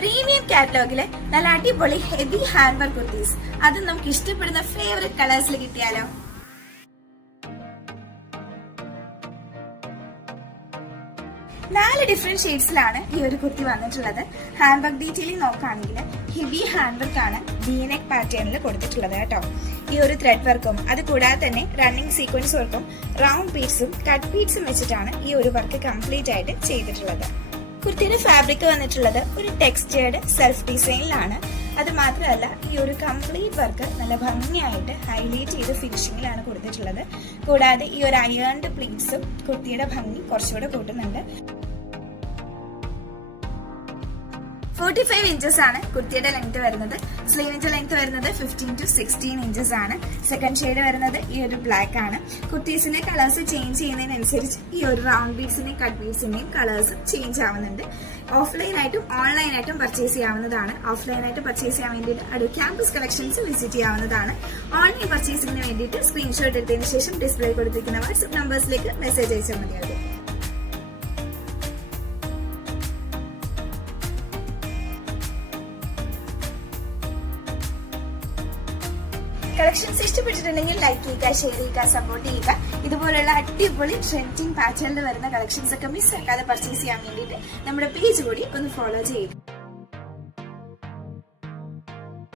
Premium കാറ്റലോഗിലെ നല്ല അടിപൊളി heavy hand work kurtis, അത് നമുക്ക് ഇഷ്ടപ്പെടുന്ന ഫേവറേറ്റ് കളേഴ്സിൽ കിട്ടിയാലോ? നാല് ഡിഫറെന്റ് ഷെയ്ഡ്സിലാണ് ഈ ഒരു കുർത്തി വന്നിട്ടുള്ളത്. ഹാൻഡ് വർക്ക് ഡീറ്റെയിലിംഗ് നോക്കുകയാണെങ്കിൽ ഹെവി ഹാൻഡ് വർക്ക് ആണ് V-neck പാറ്റേണിൽ കൊടുത്തിട്ടുള്ളത് കേട്ടോ. ഈ ഒരു ത്രെഡ് വർക്കും അത് കൂടാതെ തന്നെ റണ്ണിങ് സീക്വൻസ് വർക്കും റൗണ്ട് ബീഡ്സും കട്ട് ബീഡ്സും വെച്ചിട്ടാണ് ഈ ഒരു വർക്ക് കംപ്ലീറ്റ് ആയിട്ട് ചെയ്തിട്ടുള്ളത്. കുർത്തിയുടെ ഫാബ്രിക് വന്നിട്ടുള്ളത് ഒരു ടെക്സ്റ്റേർഡ് സെൽഫ് ഡിസൈനിലാണ്. അത് മാത്രമല്ല ഈ ഒരു കംപ്ലീറ്റ് വർക്ക് നല്ല ഭംഗിയായിട്ട് ഹൈലൈറ്റ് ചെയ്ത് ഫിനിഷിങ്ങിലാണ് കൊടുത്തിട്ടുള്ളത്. കൂടാതെ ഈ ഒരു അയേൺഡ് പ്ലീറ്റ്സും കുർത്തിയുടെ ഭംഗി കുറച്ചുകൂടെ കൂട്ടുന്നുണ്ട്. 45 ഇഞ്ചസ് ആണ് കുർത്തിയുടെ ലെങ്ത് വരുന്നത്. സ്ലീവിന്റെ ലെങ്ത് വരുന്നത് 15 to 16 ഇഞ്ചസ് ആണ്. സെക്കൻഡ് ഷെയ്ഡ് വരുന്നത് ഈ ഒരു ബ്ലാക്ക് ആണ്. കുർത്തീസിന്റെ കളേഴ്സ് ചേഞ്ച് ചെയ്യുന്നതിനനുസരിച്ച് ഈ ഒരു റൗണ്ട് ബീഡ്സിന്റെയും കട്ട് ബീഡ്സിന്റെയും കളേഴ്സ് ചേഞ്ച് ആവുന്നുണ്ട്. ഓഫ്ലൈൻ ആയിട്ടും ഓൺലൈൻ ആയിട്ടും പർച്ചേസ് ചെയ്യാവുന്നതാണ്. ഓഫ്ലൈൻ ആയിട്ട് പർച്ചേസ് ചെയ്യാൻ വേണ്ടിയിട്ട് അടൂർ ക്യാമ്പസ് കളക്ഷൻസ് വിസിറ്റ് ചെയ്യാവുന്നതാണ്. ഓൺലൈൻ പർച്ചേസിംഗിന് വേണ്ടിയിട്ട് സ്ക്രീൻഷോട്ട് എടുത്തതിന് ശേഷം ഡിസ്പ്ലേ കൊടുത്തിരിക്കുന്ന വാട്സ്ആപ്പ് നമ്പേഴ്സിലേക്ക് മെസ്സേജ് അയച്ചാൽ മതിയാകും. കളക്ഷൻസ് ഇഷ്ടപ്പെട്ടിട്ടുണ്ടെങ്കിൽ ലൈക്ക് ചെയ്യുക, ഷെയർ ചെയ്യുക, സപ്പോർട്ട് ചെയ്യുക. ഇതുപോലുള്ള അടിപൊളി ട്രെൻഡിങ് പാറ്റേണിൽ വരുന്ന കളക്ഷൻസ് ഒക്കെ മിസ് ആക്കാതെ പർച്ചേസ് ചെയ്യാൻ വേണ്ടിയിട്ട് നമ്മുടെ പേജ് കൂടി ഒന്ന് ഫോളോ ചെയ്യുക.